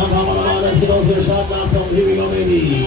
dann haben wir nochmal das geht aus für Startnachtung. Here we go, baby.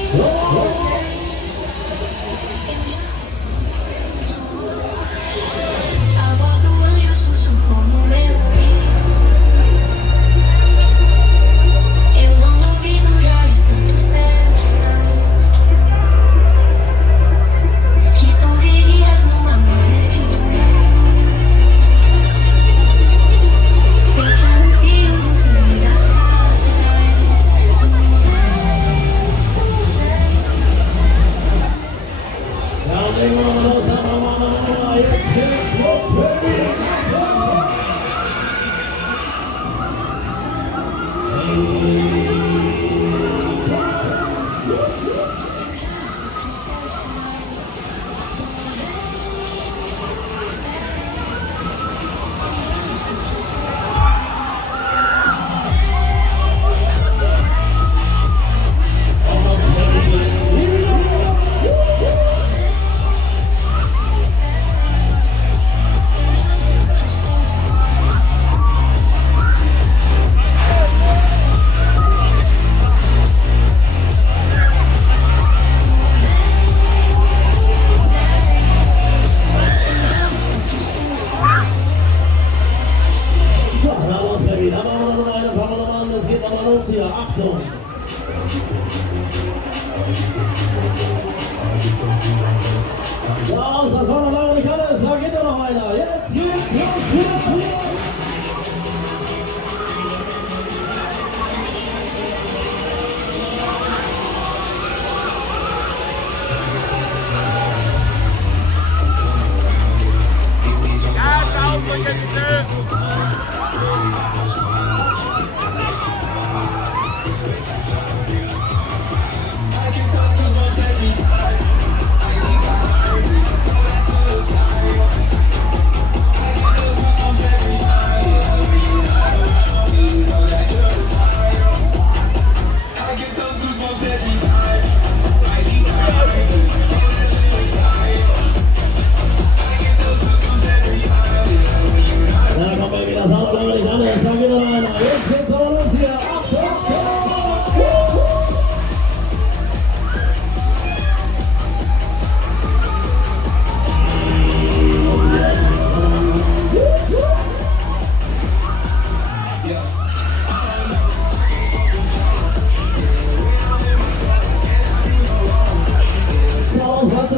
Das war noch lange nicht alles, da geht ja noch einer. Jetzt geht's los.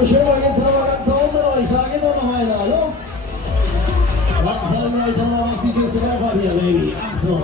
Schäfer geht's aber ganz auf mit euch, da geht doch noch einer, los! Dann zeigen wir euch doch mal, was die Kiste drauf hat hier, Baby. Achtung!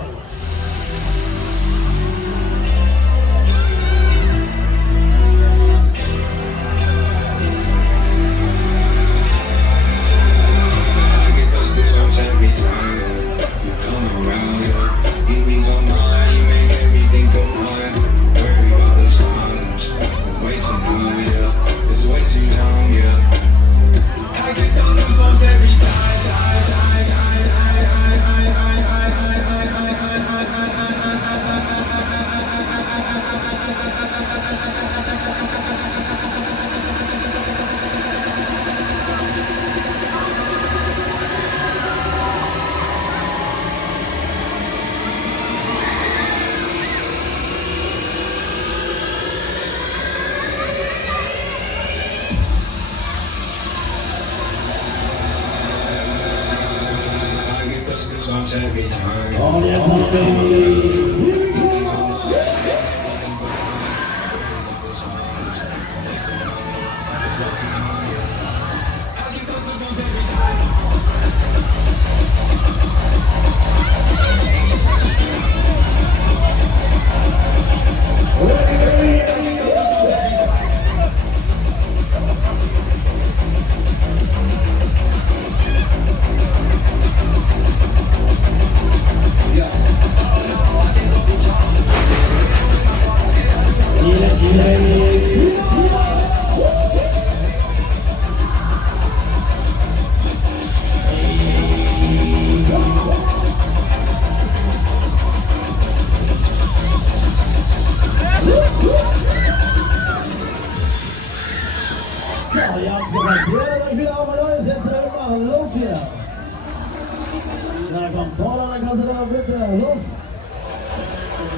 Und jetzt noch